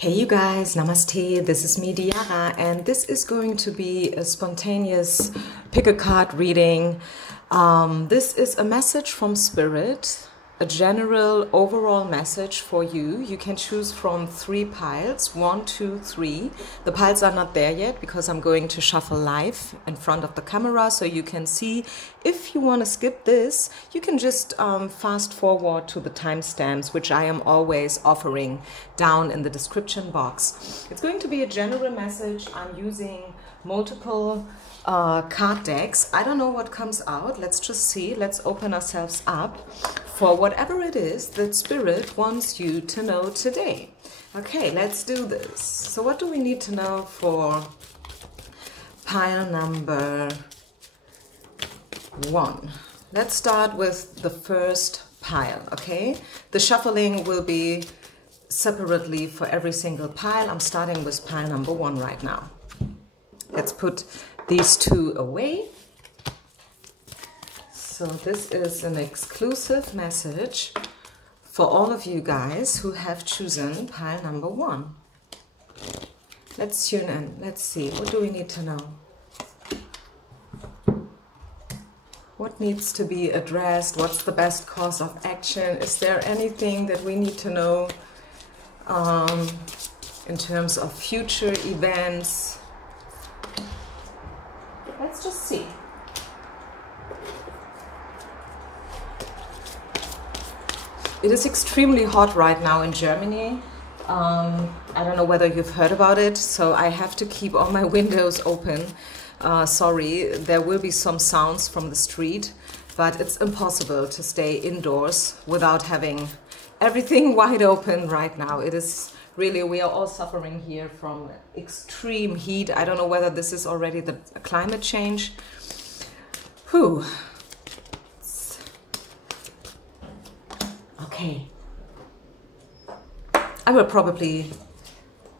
Hey you guys, namaste, this is me Diara, and this is going to be a spontaneous pick a card reading. This is a message from Spirit, a general overall message for you. You can choose from 3 piles, 1, 2, 3. The piles are not there yet because I'm going to shuffle live in front of the camera so you can see. If you want to skip this, you can just fast forward to the timestamps, which I am always offering down in the description box. It's going to be a general message. I'm using multiple card decks. I don't know what comes out. Let's just see. Let's open ourselves up for whatever it is that Spirit wants you to know today. Okay, let's do this. So what do we need to know for pile number 1? Let's start with the first pile, okay? The shuffling will be separately for every single pile. I'm starting with pile number 1 right now. Let's put these 2 away. So this is an exclusive message for all of you guys who have chosen pile number 1. Let's tune in. Let's see. What do we need to know? What needs to be addressed? What's the best course of action? Is there anything that we need to know in terms of future events? Let's just see. It is extremely hot right now in Germany. I don't know whether you've heard about it, so I have to keep all my windows open. Sorry, there will be some sounds from the street, but it's impossible to stay indoors without having everything wide open right now. It is really, we are all suffering here from extreme heat. I don't know whether this is already the climate change. Whew. Okay. I will probably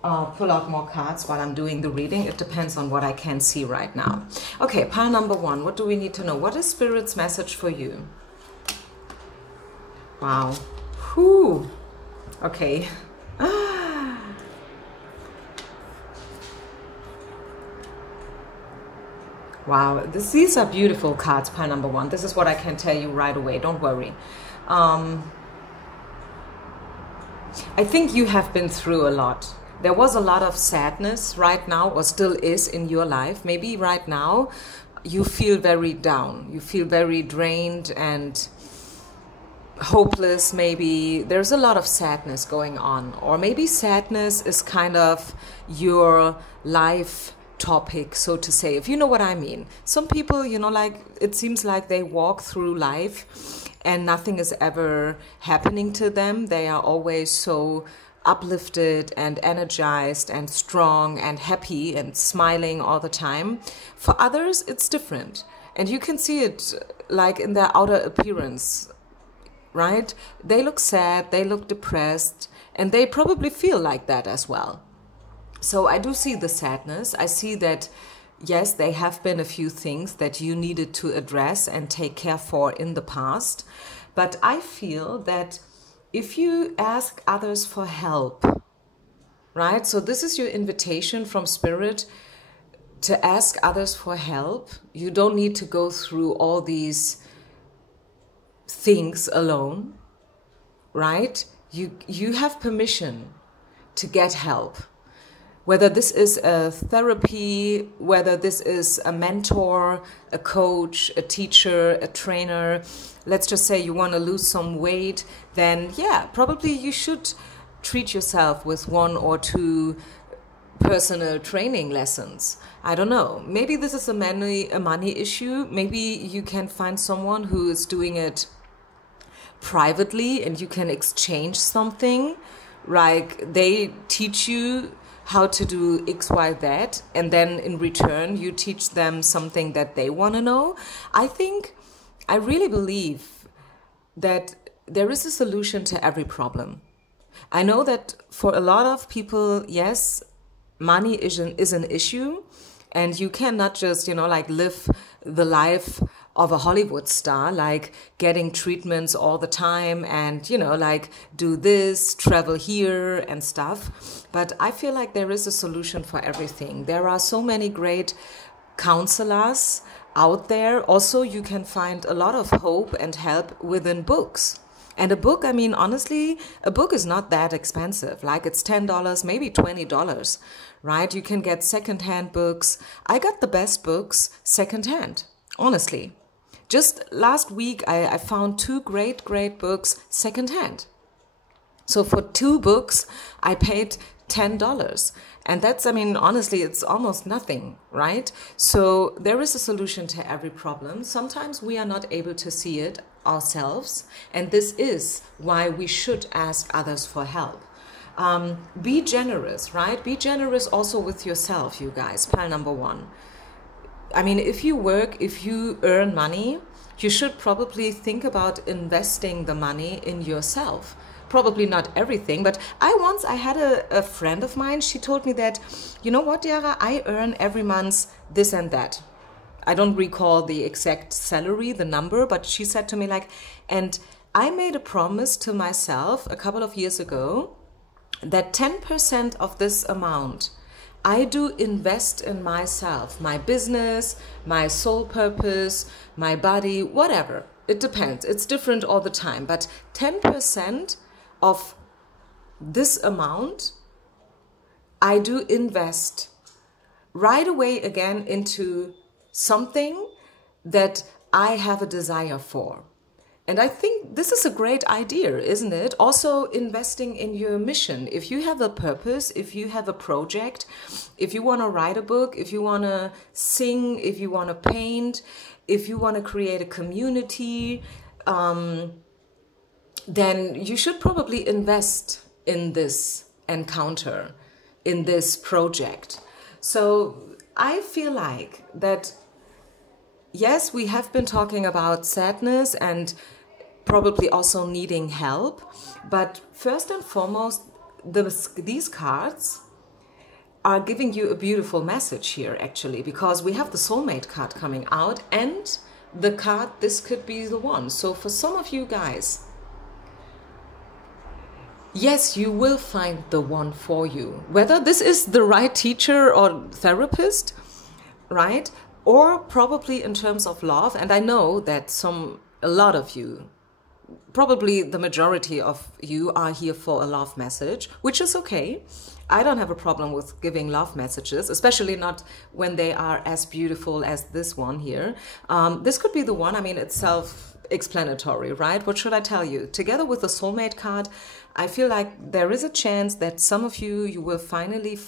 pull out more cards while I'm doing the reading. It depends on what I can see right now. Okay, pile number 1. What do we need to know? What is Spirit's message for you? Wow. Whew. Okay. Wow, these are beautiful cards, pile number 1. This is what I can tell you right away. Don't worry. I think you have been through a lot. There was a lot of sadness right now, or still is in your life. Maybe right now you feel very down. You feel very drained and hopeless. Maybe there's a lot of sadness going on. Or maybe sadness is kind of your life topic, so to say, if you know what I mean. Some people, you know, like it seems like they walk through life and nothing is ever happening to them. They are always so uplifted and energized and strong and happy and smiling all the time. For others, it's different. And you can see it like in their outer appearance, right? They look sad, they look depressed, and they probably feel like that as well. So I do see the sadness. I see that, yes, there have been a few things that you needed to address and take care for in the past. But I feel that if you ask others for help, right? So this is your invitation from Spirit to ask others for help. You don't need to go through all these things alone, right? You have permission to get help. Whether this is a therapy, whether this is a mentor, a coach, a teacher, a trainer, let's just say you want to lose some weight, then yeah, probably you should treat yourself with 1 or 2 personal training lessons. I don't know. Maybe this is a money issue. Maybe you can find someone who is doing it privately and you can exchange something. Like they teach you how to do X, Y, Z, and then in return you teach them something that they want to know. I really believe that there is a solution to every problem. I know that for a lot of people, yes, money is an issue, and you cannot just, you know, like live the life of a Hollywood star, like getting treatments all the time and, you know, like do this, travel here and stuff. But I feel like there is a solution for everything. There are so many great counselors out there. Also, you can find a lot of hope and help within books. And a book, I mean, honestly, a book is not that expensive. Like it's $10, maybe $20, right? You can get secondhand books. I got the best books secondhand, honestly. Just last week, I found two great books secondhand. So for two books, I paid $10. And that's, I mean, honestly, it's almost nothing, right? So there is a solution to every problem. Sometimes we are not able to see it ourselves. And this is why we should ask others for help. Be generous, right? Be generous also with yourself, you guys. Pile number one. I mean, if you work, if you earn money, you should probably think about investing the money in yourself. Probably not everything, but I had a friend of mine, she told me that, you know what, Yara, I earn every month this and that. I don't recall the exact salary, the number, but she said to me like, and I made a promise to myself a couple of years ago that 10% of this amount I do invest in myself, my business, my soul purpose, my body, whatever. It depends. It's different all the time. But 10% of this amount, I do invest right away again into something that I have a desire for. And I think this is a great idea, isn't it? Also investing in your mission. If you have a purpose, if you have a project, if you want to write a book, if you want to sing, if you want to paint, if you want to create a community, then you should probably invest in this encounter, in this project. So I feel like that, yes, we have been talking about sadness and probably also needing help. But first and foremost, these cards are giving you a beautiful message here, actually, because we have the soulmate card coming out and the card, this could be the one. So for some of you guys, yes, you will find the one for you. Whether this is the right teacher or therapist, right? Or probably in terms of love. And I know that a lot of you, probably the majority of you are here for a love message, which is okay. I don't have a problem with giving love messages, especially not when they are as beautiful as this one here. This could be the one. I mean, it's self-explanatory, right? What should I tell you? Together with the soulmate card, I feel like there is a chance that some of you will finally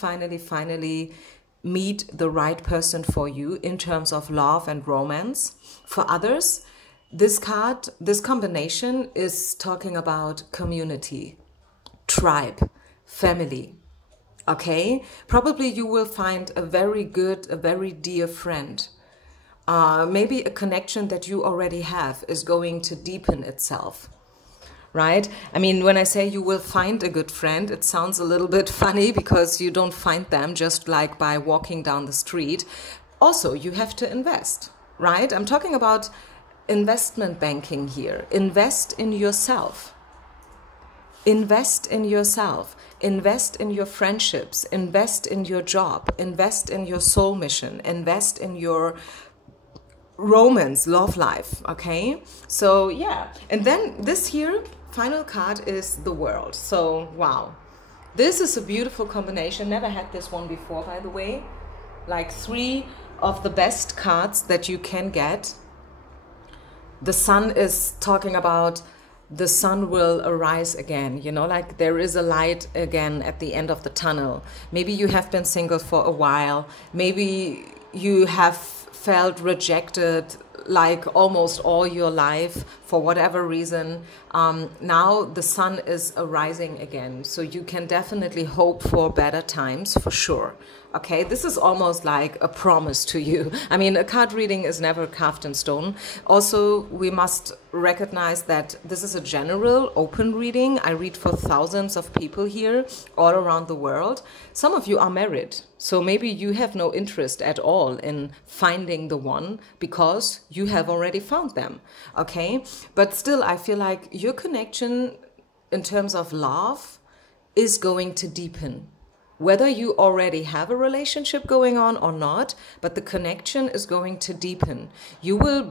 meet the right person for you in terms of love and romance. For others, this card, this combination is talking about community, tribe, family. Okay? Probably you will find a very good, a very dear friend. Maybe a connection that you already have is going to deepen itself. Right? I mean, when I say you will find a good friend, it sounds a little bit funny because you don't find them just like by walking down the street. Also, you have to invest, right? I'm talking about investment banking here. Invest in yourself. Invest in yourself. Invest in your friendships. Invest in your job. Invest in your soul mission. Invest in your romance, love life, okay? So, yeah. And then this here, final card is the World. So, wow. This is a beautiful combination. Never had this one before, by the way. Like 3 of the best cards that you can get. The Sun is talking about the sun will arise again, you know, like there is a light again at the end of the tunnel. Maybe you have been single for a while. Maybe you have felt rejected like almost all your life for whatever reason. Now the sun is arising again, so you can definitely hope for better times for sure. Okay, this is almost like a promise to you. I mean, a card reading is never carved in stone. Also, we must recognize that this is a general open reading. I read for thousands of people here all around the world. Some of you are married, so maybe you have no interest at all in finding the one because you have already found them, okay? But still, I feel like your connection in terms of love is going to deepen. Whether you already have a relationship going on or not, but the connection is going to deepen. You will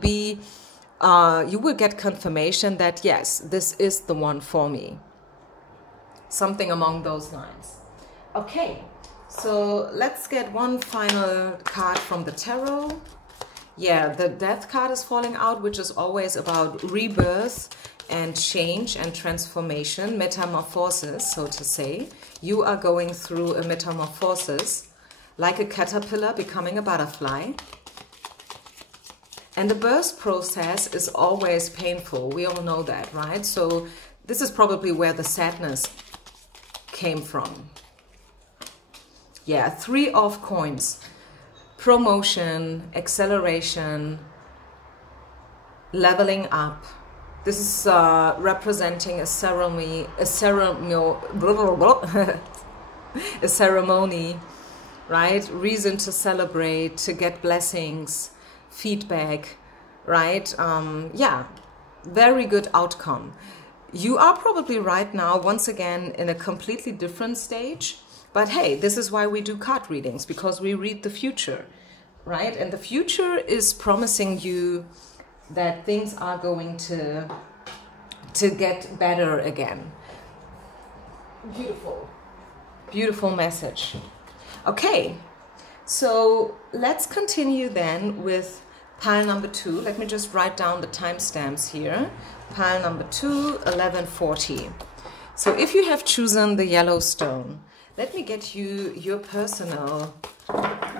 get confirmation that yes, this is the one for me. Something among those lines. Okay, so let's get one final card from the tarot. Yeah, the Death card is falling out, which is always about rebirth and change and transformation, metamorphosis, so to say. You are going through a metamorphosis, like a caterpillar becoming a butterfly. And the birth process is always painful. We all know that, right? So this is probably where the sadness came from. Yeah, 3 of coins. Promotion, acceleration, leveling up. This is representing a ceremony, a ceremony, right? Reason to celebrate, to get blessings, feedback, right? Yeah, very good outcome. You are probably right now, once again, in a completely different stage. But hey, this is why we do card readings, because we read the future, right? And the future is promising you that things are going to get better again. Beautiful. Beautiful message. Okay, so let's continue then with pile number 2. Let me just write down the timestamps here. Pile number 2, 11:40. So if you have chosen the yellow stone, let me get you your personal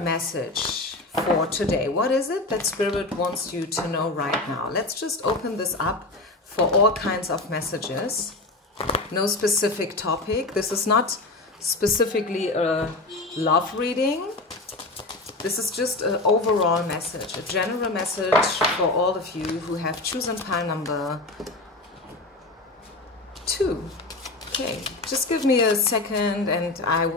message for today. What is it that Spirit wants you to know right now? Let's just open this up for all kinds of messages. No specific topic. This is not specifically a love reading. This is just an overall message, a general message for all of you who have chosen pile number 2. Okay, just give me a second and I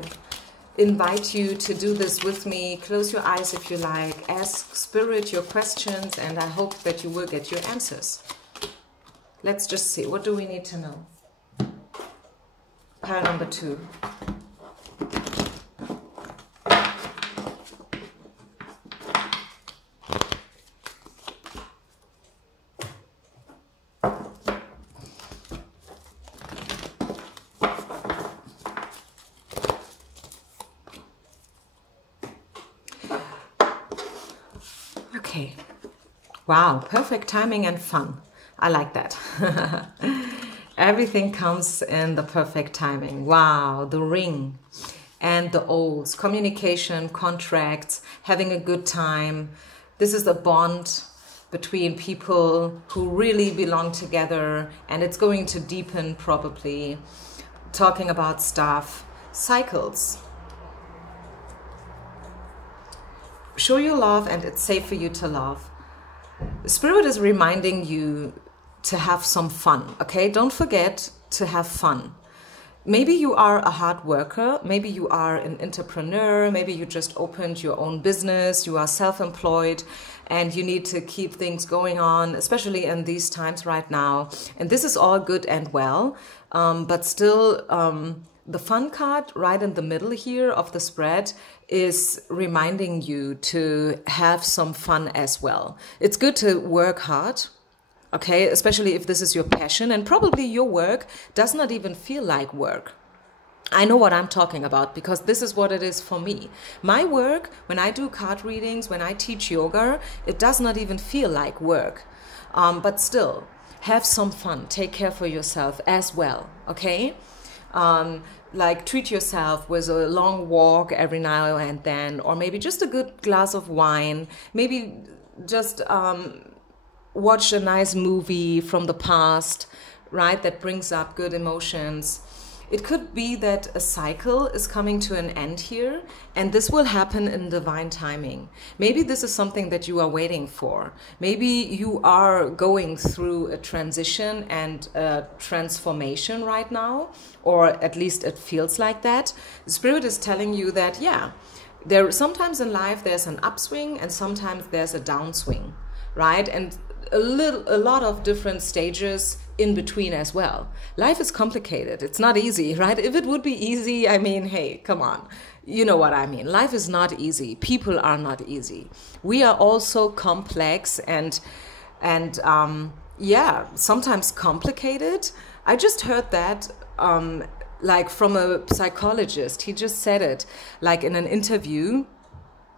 invite you to do this with me. Close your eyes if you like. Ask Spirit your questions and I hope that you will get your answers. Let's just see. What do we need to know? Pile number 2. Okay. Wow, perfect timing and fun. I like that. Everything comes in the perfect timing. Wow, the ring and the olds, communication, contracts, having a good time. This is a bond between people who really belong together and it's going to deepen probably. Talking about stuff, cycles. Show your love and it's safe for you to love. Spirit is reminding you to have some fun, okay? Don't forget to have fun. Maybe you are a hard worker, maybe you are an entrepreneur, maybe you just opened your own business, you are self-employed and you need to keep things going on, especially in these times right now. And this is all good and well, but still the fun card right in the middle here of the spread is reminding you to have some fun as well. It's good to work hard, okay, especially if this is your passion and probably your work does not even feel like work. I know what I'm talking about because this is what it is for me. My work, when I do card readings, when I teach yoga, it does not even feel like work. But still, have some fun. Take care for yourself as well, okay? Like treat yourself with a long walk every now and then, or maybe just a good glass of wine, maybe just watch a nice movie from the past, right, that brings up good emotions. It could be that a cycle is coming to an end here, and this will happen in divine timing. Maybe this is something that you are waiting for. Maybe you are going through a transition and a transformation right now, or at least it feels like that. Spirit is telling you that, yeah, sometimes in life there's an upswing and sometimes there's a downswing. right? And a lot of different stages in between as well. Life is complicated. It's not easy, right? If it would be easy, I mean, hey, come on. You know what I mean. Life is not easy. People are not easy. We are also complex and yeah, sometimes complicated. I just heard that like from a psychologist. He just said it like in an interview.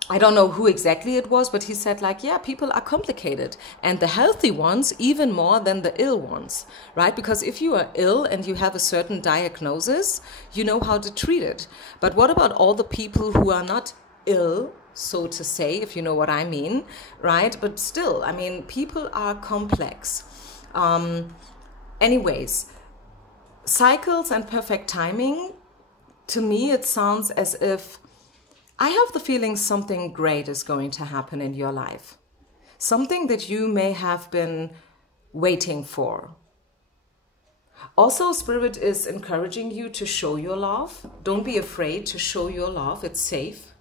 I don't know who exactly it was, but he said like, yeah, people are complicated, and the healthy ones even more than the ill ones, right? Because if you are ill and you have a certain diagnosis, you know how to treat it. But what about all the people who are not ill, so to say, if you know what I mean, right? But still, I mean, people are complex. Anyways, cycles and perfect timing, to me, it sounds as if I have the feeling something great is going to happen in your life. Something that you may have been waiting for. Also, Spirit is encouraging you to show your love. Don't be afraid to show your love. It's safe,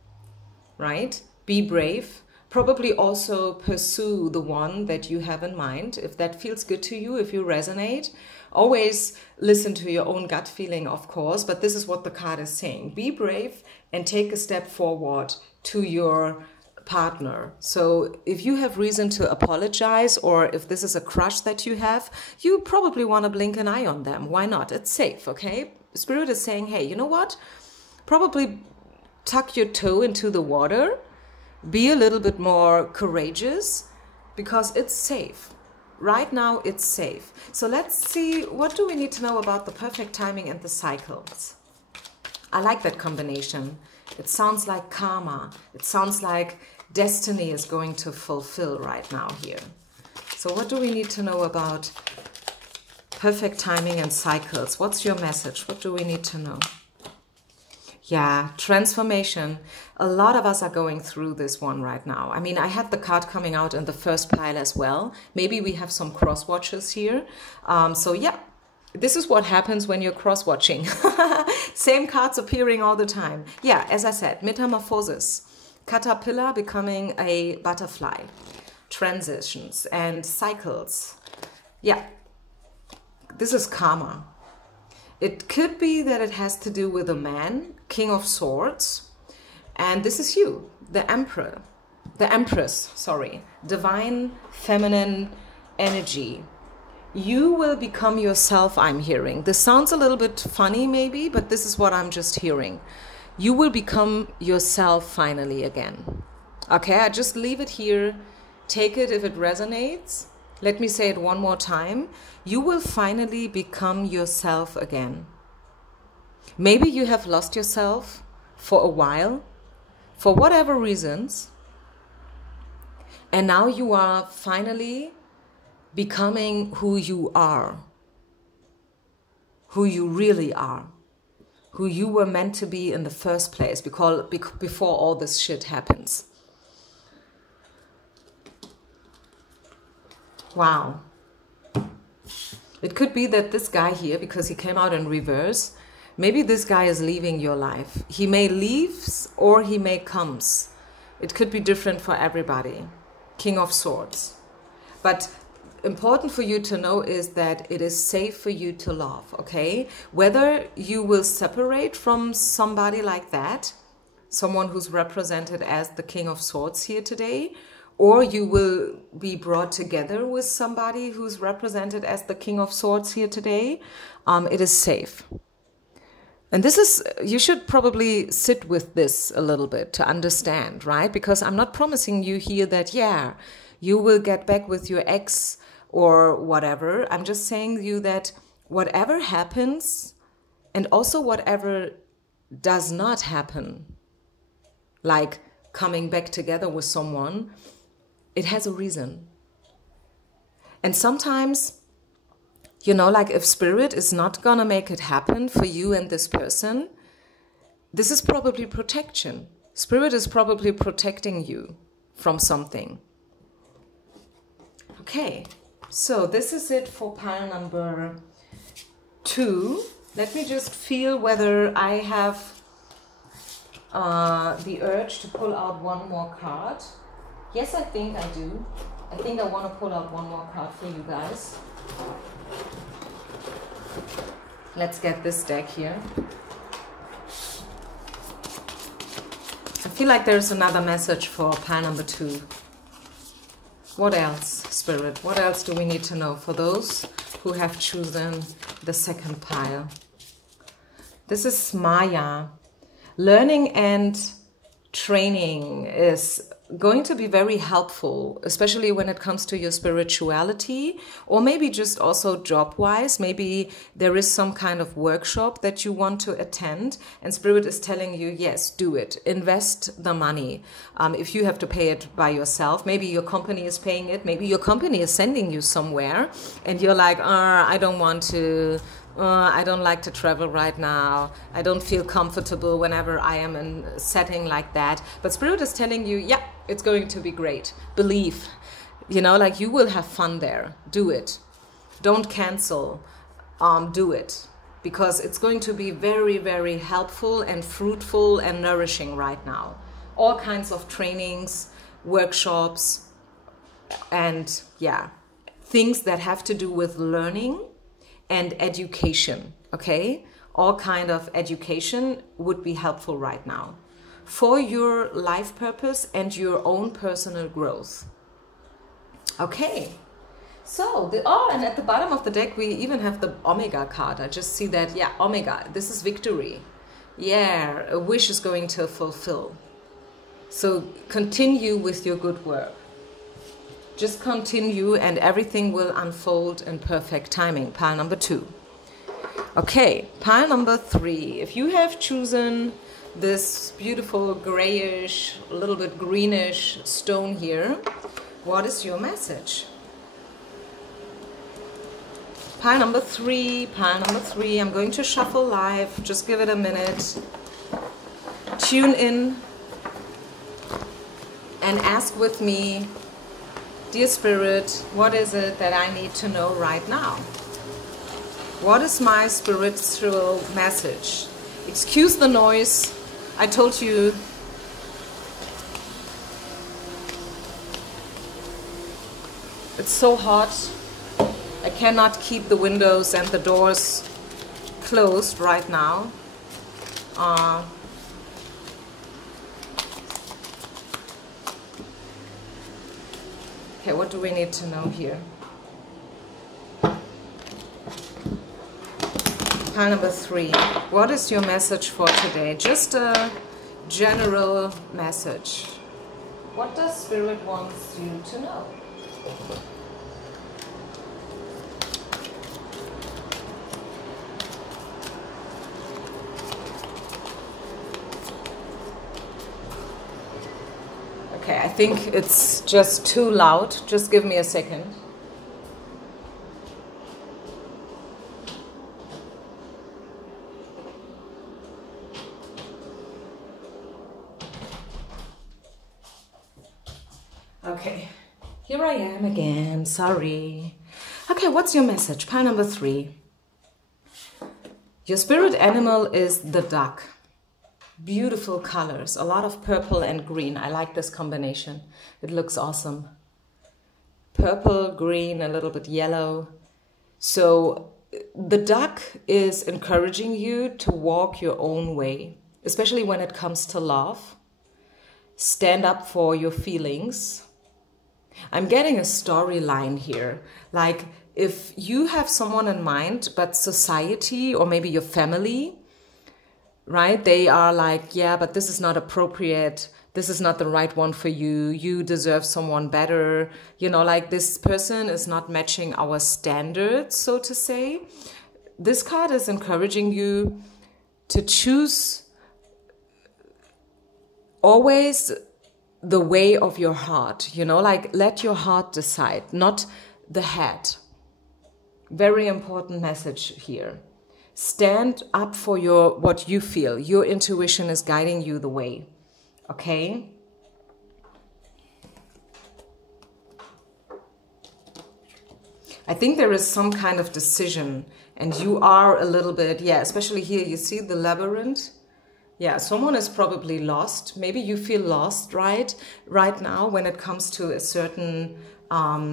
right? Be brave. Probably also pursue the one that you have in mind. If that feels good to you, if you resonate, always listen to your own gut feeling, of course, but this is what the card is saying. Be brave and take a step forward to your partner. So if you have reason to apologize, or if this is a crush that you have, you probably want to blink an eye on them. Why not? It's safe, okay? Spirit is saying, hey, you know what? Probably tuck your toe into the water. Be a little bit more courageous because it's safe. Right now, it's safe. So let's see, what do we need to know about the perfect timing and the cycles? I like that combination. It sounds like karma. It sounds like destiny is going to fulfill right now here. So what do we need to know about perfect timing and cycles? What's your message? What do we need to know? Yeah, transformation. A lot of us are going through this one right now. I mean, I had the card coming out in the first pile as well. Maybe we have some cross watchers here. So yeah, this is what happens when you're cross watching. Same cards appearing all the time. Yeah, as I said, metamorphosis, caterpillar becoming a butterfly, transitions and cycles. Yeah, this is karma. It could be that it has to do with a man, King of Swords, and this is you, the Empress, sorry, divine feminine energy. You will become yourself, I'm hearing. This sounds a little bit funny maybe, but this is what I'm just hearing. You will become yourself finally again. Okay, I just leave it here. Take it if it resonates. Let me say it one more time. You will finally become yourself again. Maybe you have lost yourself for a while, for whatever reasons, and now you are finally becoming who you are, who you really are, who you were meant to be in the first place, before all this shit happens. Wow. It could be that this guy here, because he came out in reverse, maybe this guy is leaving your life. He may leaves or he may comes. It could be different for everybody. King of Swords. But important for you to know is that it is safe for you to love, okay? Whether you will separate from somebody like that, someone who's represented as the King of Swords here today, or you will be brought together with somebody who's represented as the King of Swords here today, it is safe. And this is, you should probably sit with this a little bit to understand, right? Because I'm not promising you here that, yeah, you will get back with your ex or whatever. I'm just saying to you that whatever happens, and also whatever does not happen, like coming back together with someone, it has a reason. And sometimes, you know, like if spirit is not gonna make it happen for you and this person, this is probably protection. Spirit is probably protecting you from something. Okay, so this is it for pile number 2. Let me just feel whether I have the urge to pull out one more card. Yes, I think I do. I think I want to pull out one more card for you guys. Let's get this deck here. I feel like there's another message for pile number 2. What else, Spirit? What else do we need to know for those who have chosen the second pile? This is Maya. Learning and training is going to be very helpful, especially when it comes to your spirituality, or maybe just also job-wise. Maybe there is some kind of workshop that you want to attend, and Spirit is telling you, yes, do it. Invest the money. If you have to pay it by yourself, maybe your company is paying it, maybe your company is sending you somewhere, and you're like, I don't want to... I don't like to travel right now. I don't feel comfortable whenever I am in a setting like that. But Spirit is telling you, yeah, it's going to be great. Believe, you know, like you will have fun there. Do it. Don't cancel. Do it. Because it's going to be very, very helpful and fruitful and nourishing right now. All kinds of trainings, workshops, and yeah, things that have to do with learning and education, okay? All kind of education would be helpful right now for your life purpose and your own personal growth. Okay, so, and at the bottom of the deck, we even have the Omega card. I just see that, yeah, Omega, this is victory. Yeah, a wish is going to fulfill. So continue with your good work. Just continue and everything will unfold in perfect timing. Pile number 2. Okay, pile number 3. If you have chosen this beautiful grayish, a little bit greenish stone here, what is your message? Pile number 3, pile number 3. I'm going to shuffle live. Just give it a minute. Tune in and ask with me, dear Spirit, what is it that I need to know right now? What is my spiritual message? Excuse the noise. I told you it's so hot. I cannot keep the windows and the doors closed right now. Okay, what do we need to know here? Pile number 3. What is your message for today? Just a general message. What does Spirit want you to know? Okay, I think it's just too loud. Just give me a second. Okay, here I am again. Sorry. Okay, what's your message? Pile number 3. Your spirit animal is the duck. Beautiful colors, a lot of purple and green. I like this combination. It looks awesome. Purple, green, a little bit yellow. So the duck is encouraging you to walk your own way, especially when it comes to love. Stand up for your feelings. I'm getting a storyline here. Like if you have someone in mind, but society or maybe your family, right? They are like, yeah, but this is not appropriate. This is not the right one for you. You deserve someone better. You know, like this person is not matching our standards, so to say. This card is encouraging you to choose always the way of your heart. You know, like let your heart decide, not the head. Very important message here. Stand up for what you feel. Your intuition is guiding you the way. Okay? I think there is some kind of decision and you are a little bit, yeah, especially here, you see the labyrinth? Yeah, someone is probably lost. Maybe you feel lost, right now when it comes to a certain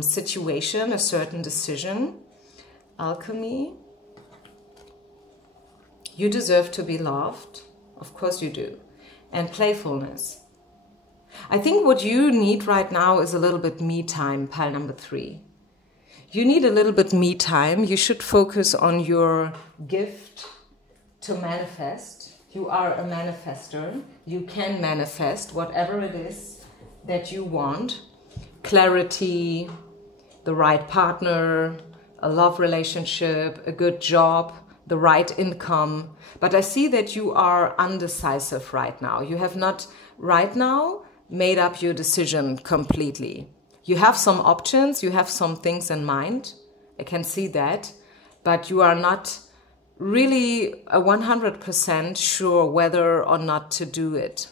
situation, a certain decision. Alchemy. You deserve to be loved. Of course you do. And playfulness. I think what you need right now is a little bit me time, pile number 3. You need a little bit me time. You should focus on your gift to manifest. You are a manifester. You can manifest whatever it is that you want. Clarity, the right partner, a love relationship, a good job, the right income. But I see that you are undecisive right now. You have not right now made up your decision completely. You have some options, you have some things in mind. I can see that, but you are not really 100% sure whether or not to do it.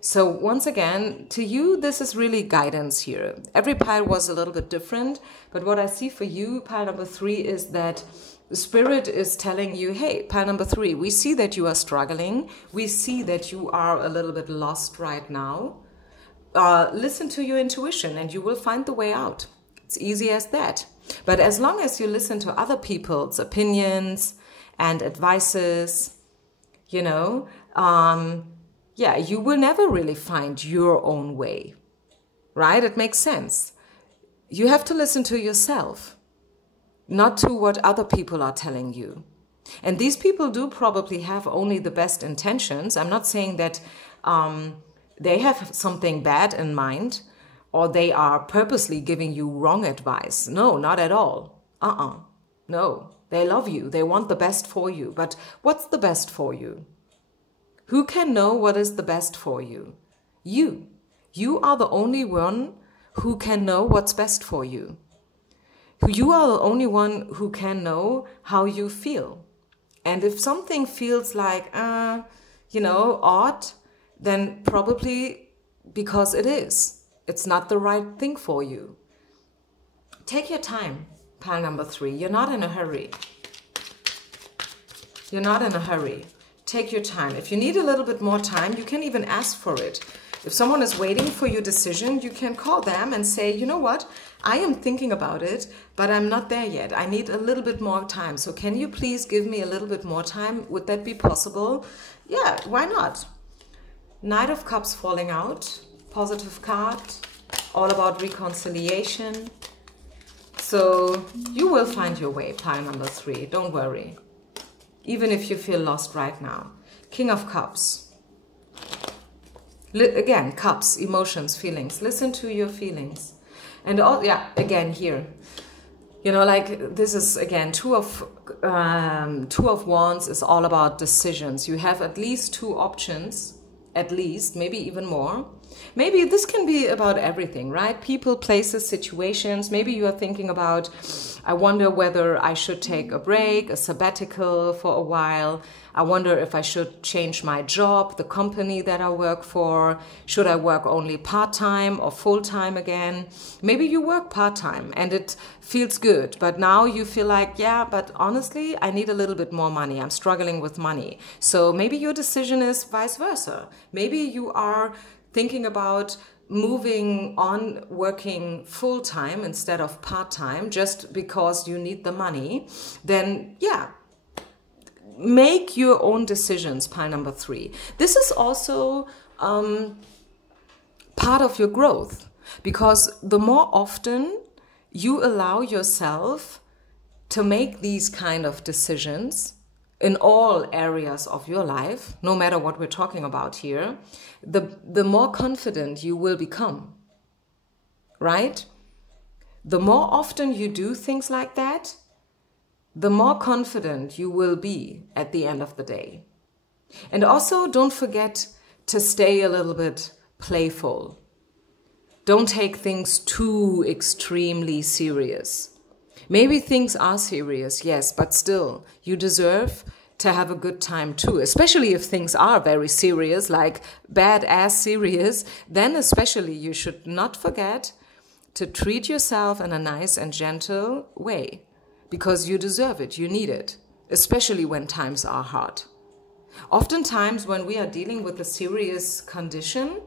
So once again, to you, this is really guidance here. Every pile was a little bit different, but what I see for you, pile number 3, is that the Spirit is telling you, hey, pile number 3, we see that you are struggling. We see that you are a little bit lost right now. Listen to your intuition and you will find the way out. It's easy as that. But as long as you listen to other people's opinions and advices, you know, yeah, you will never really find your own way, right? It makes sense. You have to listen to yourself, not to what other people are telling you. And these people do probably have only the best intentions. I'm not saying that they have something bad in mind or they are purposely giving you wrong advice. No, not at all. No, they love you. They want the best for you. But what's the best for you? Who can know what is the best for you? You. You are the only one who can know what's best for you. You are the only one who can know how you feel. And if something feels like, you know, odd, then probably because it is. It's not the right thing for you. Take your time, pile number 3. You're not in a hurry. You're not in a hurry. Take your time. If you need a little bit more time, you can even ask for it. If someone is waiting for your decision, you can call them and say, you know what, I am thinking about it, but I'm not there yet. I need a little bit more time. So can you please give me a little bit more time? Would that be possible? Yeah, why not? Knight of Cups falling out, positive card, all about reconciliation. So you will find your way, pile number 3, don't worry. Even if you feel lost right now. King of Cups. Again, cups, emotions, feelings. Listen to your feelings. And all, yeah, again here. You know, like this is again, two of Wands is all about decisions. You have at least 2 options, at least, maybe even more. Maybe this can be about everything, right? People, places, situations. Maybe you are thinking about, I wonder whether I should take a break, a sabbatical for a while. I wonder if I should change my job, the company that I work for. Should I work only part-time or full-time again? Maybe you work part-time and it feels good, but now you feel like, yeah, but honestly, I need a little bit more money. I'm struggling with money. So maybe your decision is vice versa. Maybe you are thinking about moving on working full-time instead of part-time just because you need the money. Then, yeah, make your own decisions, pile number 3. This is also part of your growth, because the more often you allow yourself to make these kind of decisions in all areas of your life, no matter what we're talking about here, the more confident you will become, right? The more often you do things like that, the more confident you will be at the end of the day. And also don't forget to stay a little bit playful. Don't take things too extremely serious. Maybe things are serious, yes, but still, you deserve to have a good time too, especially if things are very serious, like badass serious, then especially you should not forget to treat yourself in a nice and gentle way, because you deserve it, you need it, especially when times are hard. Oftentimes when we are dealing with a serious condition,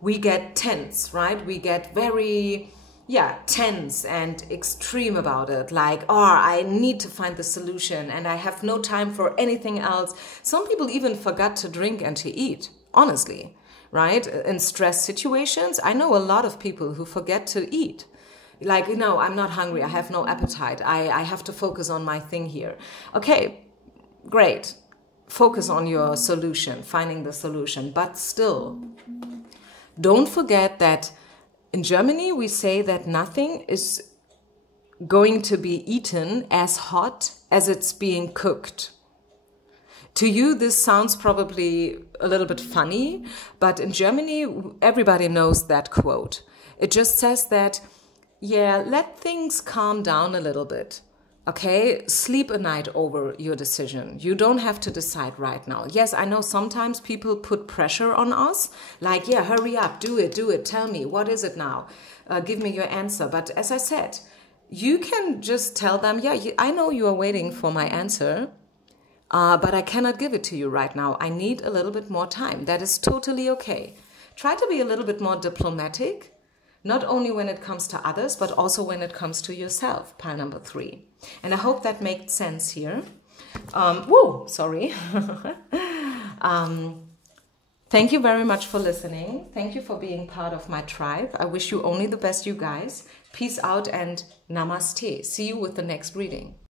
we get tense, right? We get very yeah, tense and extreme about it. Like, oh, I need to find the solution and I have no time for anything else. Some people even forgot to drink and to eat, honestly, right? In stress situations, I know a lot of people who forget to eat. Like, no, I'm not hungry. I have no appetite. I have to focus on my thing here. Okay, great. Focus on your solution, finding the solution. But still, don't forget that in Germany, we say that nothing is going to be eaten as hot as it's being cooked. To you, this sounds probably a little bit funny, but in Germany, everybody knows that quote. It just says that, yeah, let things calm down a little bit. Okay, sleep a night over your decision. You don't have to decide right now. Yes, I know sometimes people put pressure on us, like, yeah, hurry up, do it, tell me, what is it now? Give me your answer. But as I said, you can just tell them, yeah, I know you are waiting for my answer, but I cannot give it to you right now. I need a little bit more time. That is totally okay. Try to be a little bit more diplomatic. Not only when it comes to others, but also when it comes to yourself, pile number 3. And I hope that made sense here. Sorry. Thank you very much for listening. Thank you for being part of my tribe. I wish you only the best, you guys. Peace out and namaste. See you with the next reading.